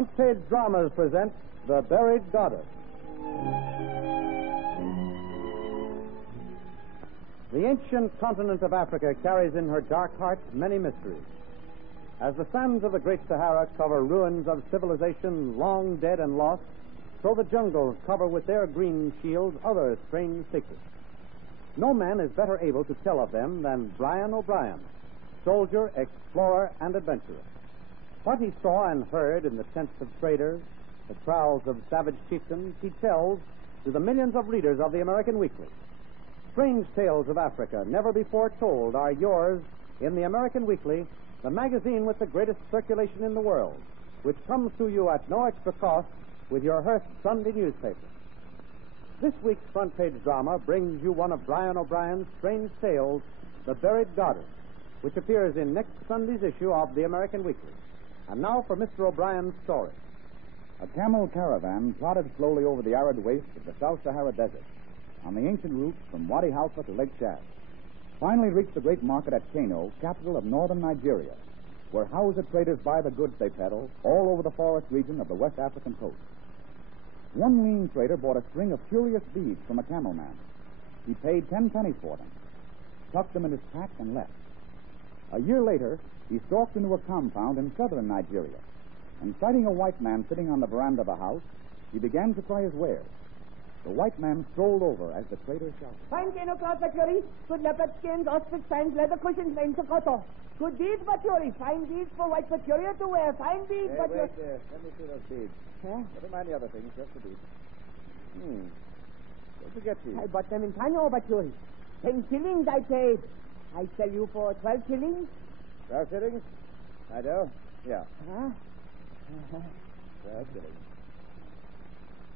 Front Page Dramas present The Buried Goddess. The ancient continent of Africa carries in her dark heart many mysteries. As the sands of the Great Sahara cover ruins of civilization long dead and lost, so the jungles cover with their green shields other strange secrets. No man is better able to tell of them than Brian O'Brien, soldier, explorer, and adventurer. What he saw and heard in the tents of traders, the prowls of savage chieftains, he tells to the millions of readers of the American Weekly. Strange tales of Africa, never before told, are yours in the American Weekly, the magazine with the greatest circulation in the world, which comes to you at no extra cost with your Hearst Sunday newspaper. This week's Front Page Drama brings you one of Brian O'Brien's strange tales, The Buried Goddess, which appears in next Sunday's issue of the American Weekly. And now for Mr. O'Brien's story. A camel caravan plodded slowly over the arid waste of the South Sahara Desert on the ancient route from Wadi Halfa to Lake Chad. Finally reached the great market at Kano, capital of northern Nigeria, where Hausa traders buy the goods they peddle all over the forest region of the West African coast. One lean trader bought a string of curious beads from a camel man. He paid 10 pennies for them, tucked them in his pack, and left. A year later, he stalked into a compound in southern Nigeria, and sighting a white man sitting on the veranda of a house, he began to try his wares. The white man strolled over as the trader shouted, Fine Kano cloth, Baturi. Good leopard skins, ostrich skins, leather cushions, made to koto. Good beads, Baturi. Fine beads for white Baturi to wear. Fine beads, Baturi. Wait there. Let me see those beads. Huh? Never mind the other things, just the beads. Don't forget these. I bought them in Kano, Baturi. 10 shillings I paid. I sell you for 12 shillings. 12 shillings? I do. Yeah. Huh? 12 shillings.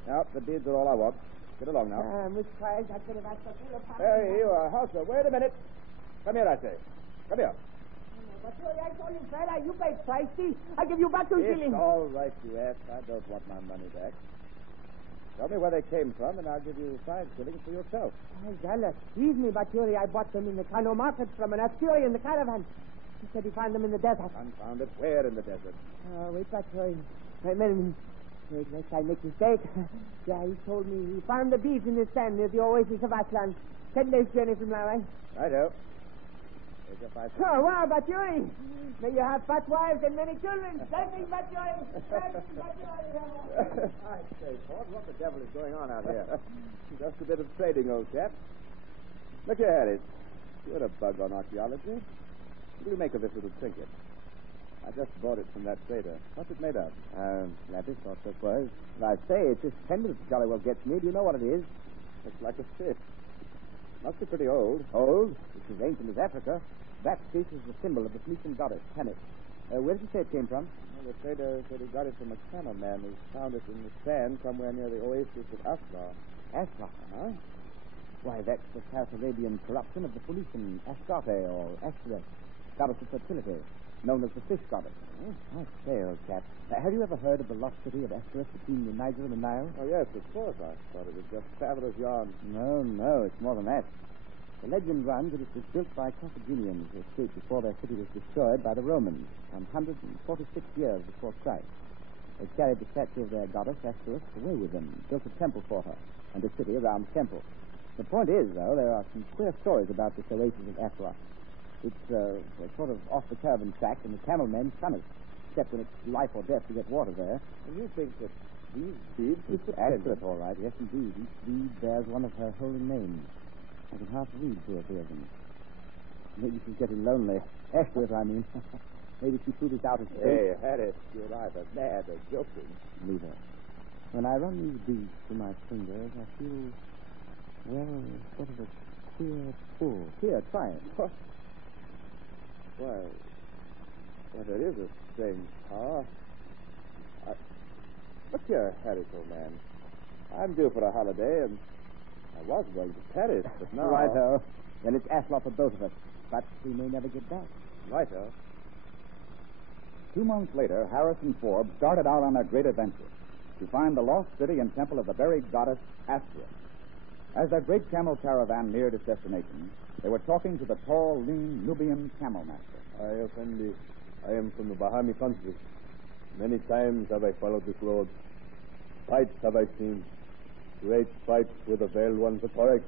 Now, the beads are all I want. Get along now. Which price I could have asked for. Hey, you are, Hausa. Wait a minute. Come here, I say. Come here. Baturi, I told you, fella, you paid pricey. I give you back 2 shillings. It's all right, you ass. I don't want my money back. Tell me where they came from, and I'll give you 5 shillings for yourself. Zala, excuse me, Baturi. I bought them in the Kano market from an Asturian in the caravan. He said he found them in the desert. Confound it. Where in the desert? Wait, Baturi. Wait, lest I make mistake. Yeah, he told me he found the beads in the sand near the oasis of Aslan. 10 days' journey from Larai. Righto. Here's your 5 shillings. Oh, wow, Baturi. May you have fat wives and many children. Blessings, Baturi. Blessings, Baturi. I say, Ford, what the devil is going on out here? Just a bit of trading, old chap. Look here, Harris. You're a bug on archaeology. What do you make of this little trinket? I just bought it from that trader. What's it made of? Lapis, or turquoise. I say, it's just pendant that jolly well gets me. Do you know what it is? Looks like a fish. Must be pretty old. Old? It's as ancient as Africa. That fish is the symbol of the Phoenician goddess, Tanit. Where did you say it came from? Well, the trader said he got it from a camel man who found it in the sand somewhere near the oasis of Asla. Asla? Huh? Why, that's the South Arabian corruption of the Phoenician Astarte, or Ashtoreth, goddess of fertility, known as the fish goddess. I say, old chap, have you ever heard of the lost city of Ashtoreth between the Niger and the Nile? Oh, yes, of course. I thought it was just traveler's yarn. No, it's more than that. The legend runs that it was built by Carthaginians who escaped before their city was destroyed by the Romans 146 years before Christ. They carried the statue of their goddess, Ashtoreth, away with them, built a temple for her, and a city around the temple. The point is, though, there are some queer stories about this oasis of Asla. It's sort of off the caravan track, and the camel men shun it, except when it's life or death to get water there. And you think that these beads... It's Ashtoreth, all right, yes, indeed. Each bead bears one of her holy names. I can half read 2 or 3 of them. Maybe she's getting lonely. Ashtoreth, I mean. Maybe she threw this out as... Hey, Harris, you're either mad or joking. Leave her. When I run these beads through my fingers, I feel, well, sort of a queer pull. Here, try it. Well, it is a strange power. Look here, Harris, old man. I'm due for a holiday, and I was going to Paris, but now... Righto. Then it's Asla for both of us. But we may never get back. Righto. 2 months later, Harris and Forbes started out on their great adventure to find the lost city and temple of the buried goddess, Ashtoreth. As their great camel caravan neared its destination, they were talking to the tall, lean Nubian camel master. I am from the Bahami country. Many times have I followed this road. Fights have I seen. Great fights with the veiled ones of Torek,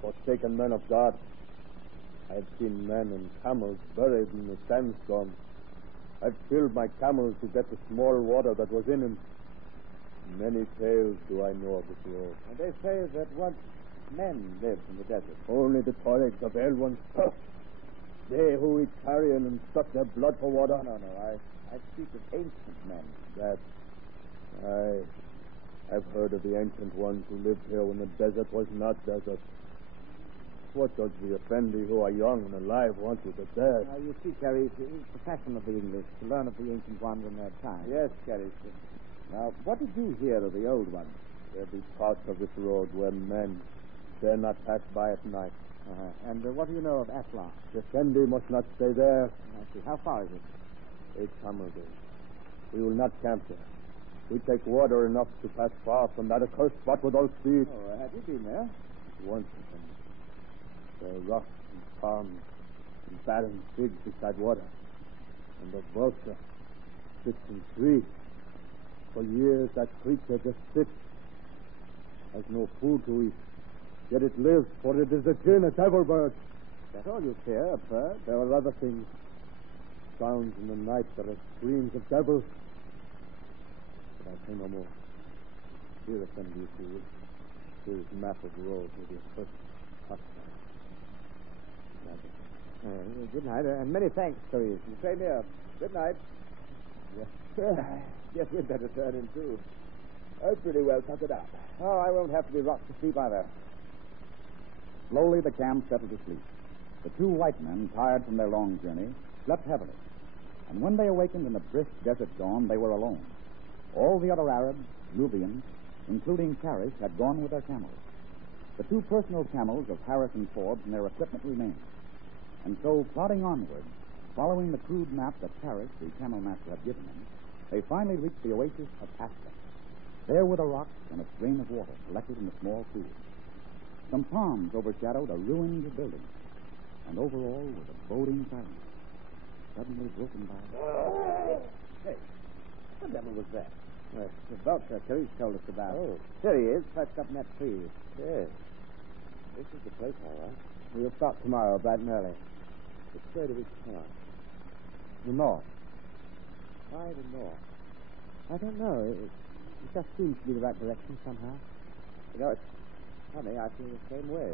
forsaken men of God. I have seen men and camels buried in the sandstorm. I've killed my camel to get the small water that was in him. Many tales do I know of this road. And they say that once men lived in the desert. Only the Torek, the veiled ones. They who eat carrion and suck their blood for water. No. I speak of ancient men. That. I've heard of the ancient ones who lived here when the desert was not desert. What does the Effendi who are young and alive want with the dead? You see, Carrie, it's the fashion of the English to learn of the ancient ones in their time. Yes, Carrie. Now, what did you hear of the old ones? There be parts of this road where men dare not pass by at night. And what do you know of Atla? The Effendi must not stay there. I see. How far is it? 8 camel days. We will not camp there. We take water enough to pass far from that accursed spot with all speed. Oh, have you been there? Once, there are rocks and palms and barren figs beside water. And the vulture sits in trees. For years, that creature just sits. Has no food to eat. Yet it lives, for it is a jinn, a devil bird. That's all you fear, a bird? There are other things. Sounds in the night that are screams of devils. But I say no more. Here, Effendi, if you wish. Here is map of road with your first touchdown. Good night, and many thanks, Therese. Same here. Good night. Yes. Guess we'd better turn in, too. I pretty well tuckered out. Oh, I won't have to be rocked to sleep either. Slowly, the camp settled to sleep. The 2 white men, tired from their long journey, slept heavily. And when they awakened in the brisk desert dawn, they were alone. All the other Arabs, Nubians, including Karish, had gone with their camels. The 2 personal camels of Harris and Forbes and their equipment remained. And so, plodding onward, following the crude map that Karish, the camel master, had given them, they finally reached the oasis of Aspa. There were the rocks and a stream of water collected in a small pool. Some palms overshadowed a ruined building, and over all was a boding silence, suddenly broken by... Hey, what the devil was that? The vulture Therese told us about. Oh. There he is, perched up in that tree. Yes. This is the place, all right. We'll start tomorrow, bright and early. Which way do we start? The north. Why the north? I don't know. It just seems to be the right direction somehow. You know, it's funny. I feel the same way.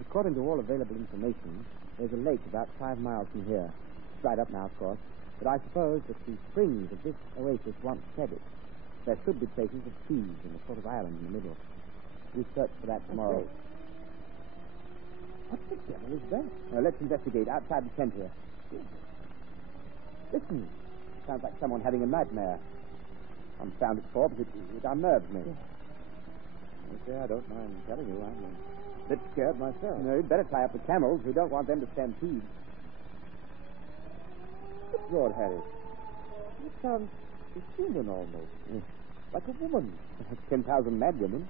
According to all available information, there's a lake about 5 miles from here. It's dried up now, of course. But I suppose that the springs of this oasis once fed it. There should be traces of trees and a sort of island in the middle. We'll search for that tomorrow. Okay. What the devil is that? Let's investigate outside the tent here. Listen. Sounds like someone having a nightmare. I'm sound at Forbes. It unnerves me. Okay, I don't mind telling you. I'm a bit scared myself. You know, you'd better tie up the camels. We don't want them to stampede. Good Lord, Harry. It sounds human almost. Like a woman. 10,000 mad women.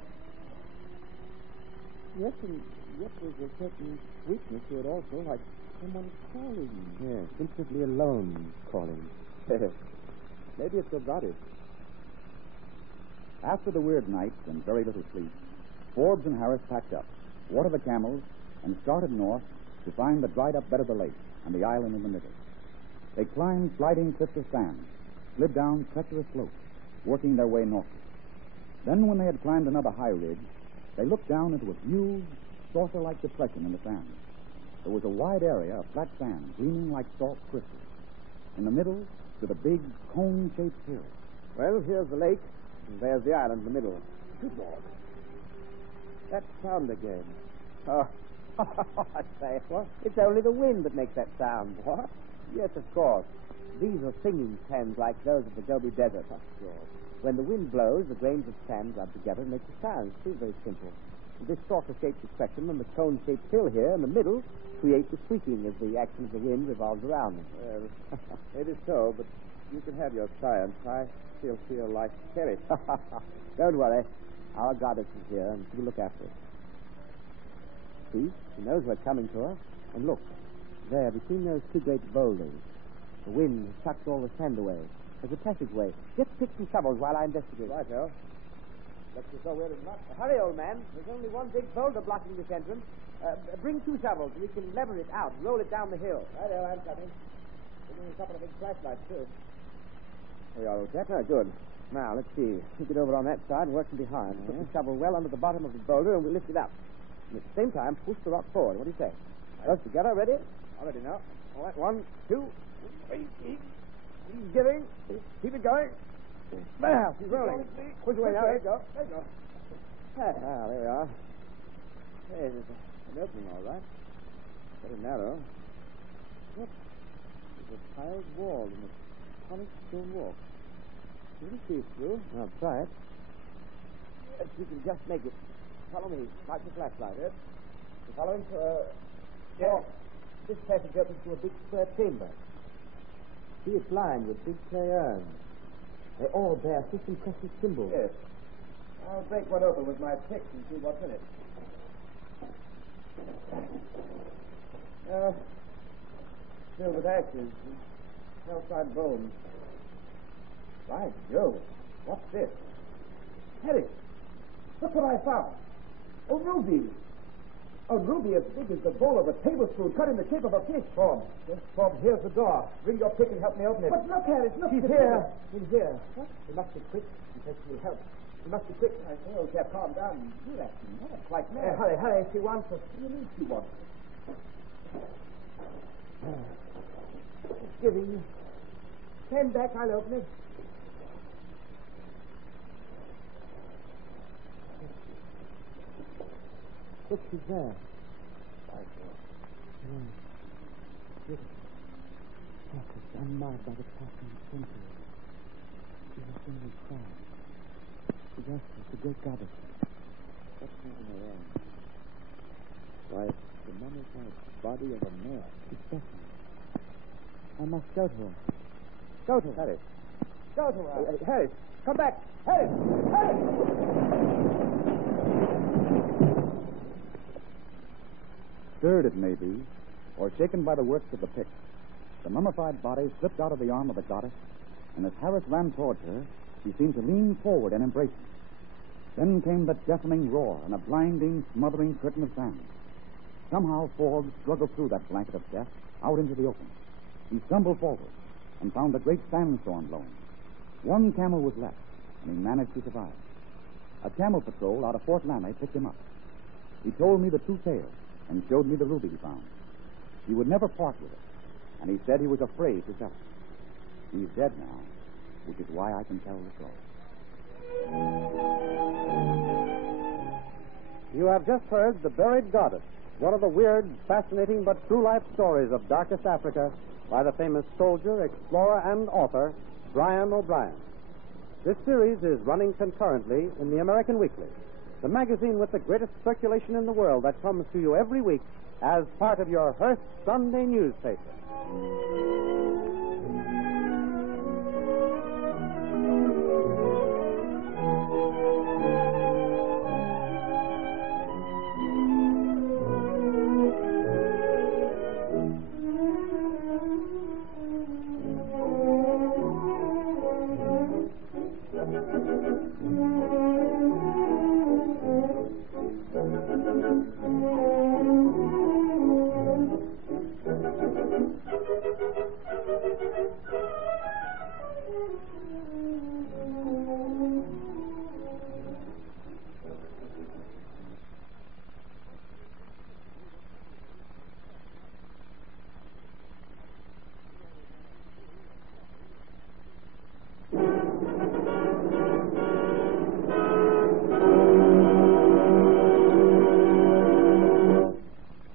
Yes, and yet there's a certain sweetness to it also, like someone calling. Yes, instantly alone calling. Maybe it's your body. After the weird night and very little sleep, Forbes and Harris packed up, watered the camels, and started north to find the dried-up bed of the lake and the island in the middle. They climbed sliding cliffs of sand, slid down treacherous slopes, working their way northward. Then, when they had climbed another high ridge, they looked down into a huge, saucer-like depression in the sand. There was a wide area of flat sand, gleaming like salt crystals. In the middle stood a big, cone-shaped hill. Well, here's the lake, and there's the island in the middle. Good Lord. That sound again. Oh, I say, what? It's only the wind that makes that sound. What? Yes, of course. These are singing sands like those of the Gobi Desert. Sure. When the wind blows, the grains of sand rub together and make a sound. It's very simple. This saucer-shaped depression and the cone-shaped hill here in the middle create the squeaking as the action of the wind revolves around them. Well, maybe so, but you can have your science. I still feel like Terry. Don't worry. Our goddess is here, and she'll look after us. See, she knows we're coming to her. And look, there, between those 2 great boulders, the wind has sucked all the sand away. There's a passageway. Just pick some shovels while I investigate. Right, Al. Looks as though we're in luck. Hurry, old man. There's only one big boulder blocking this entrance. Bring 2 shovels, and we can lever it out, roll it down the hill. Right, Al, I'm coming. Bringing a couple of big flashlights, too. There we are, old chap. Now, good. Now, let's see. Take it over on that side and work from behind. Put the shovel well under the bottom of the boulder, and we'll lift it up. And at the same time, push the rock forward. What do you say? Us together, ready? All ready now. All right, 1, 2, 3. He's giving. Keep it going. Now, he's rolling. Push away now. There you go. There you go. Ah, there we are. Hey, there's an opening, all right. Very narrow. Look, there's a tiled wall and a polished stone walk. You can see through. I'll try it. If you can just make it. Follow me. Light the flashlight. Yes. You following? Yes. This passage opens to a big square chamber. See, it's lined with big clay urns. They all bear system crescent symbols. Yes. I'll break one open with my pick and see what's in it. Filled with ashes and calcined bones. By Jove, what's this? Harry, look what I found. A ruby. A ruby as big as the bowl of a tablespoon, cut in the shape of a fish. Bob, here's the door. Bring your pick and help me open it. But look, Harry, look. She's here. She's here. What? We must be quick in case she'll help. We must be quick. I say, old chap, calm down. You're acting mad, quite mad. Hurry. She wants us. What do you mean she wants us? It's giving. Stand back, I'll open it. Look, she's there. Beautiful. Perfect, unmarred by the passing of centuries. She's a single crown. She's Esther, the great goddess. What's that in her arm? Why, it's the mummified body of a man. She's Stephanie. I must go to her. Go to her. Harry. Go to her. Harry, come back. Harry! Stirred, it may be, or shaken by the works of the pick, the mummified body slipped out of the arm of the goddess, and as Harris ran towards her, she seemed to lean forward and embrace him. Then came the deafening roar and a blinding, smothering curtain of sand. Somehow Forbes struggled through that blanket of death out into the open. He stumbled forward and found a great sandstorm blowing. One camel was left, and he managed to survive. A camel patrol out of Fort Laramie picked him up. He told me the true tale and showed me the ruby he found. He would never part with it, and he said he was afraid to sell it. He's dead now, which is why I can tell the story. You have just heard The Buried Goddess, one of the weird, fascinating, but true-life stories of darkest Africa by the famous soldier, explorer, and author, Brian O'Brien. This series is running concurrently in the American Weekly, the magazine with the greatest circulation in the world that comes to you every week as part of your Hearst Sunday newspaper.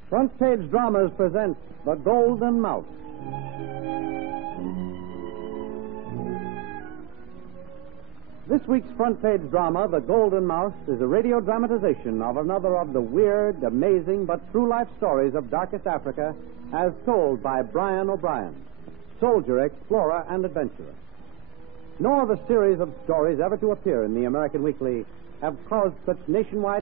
Front Page Dramas presents The Golden Mouse. This week's Front Page drama, The Golden Mouse, is a radio dramatization of another of the weird, amazing, but true-life stories of darkest Africa as told by Brian O'Brien, soldier, explorer, and adventurer. Nor the series of stories ever to appear in the American Weekly have caused such nationwide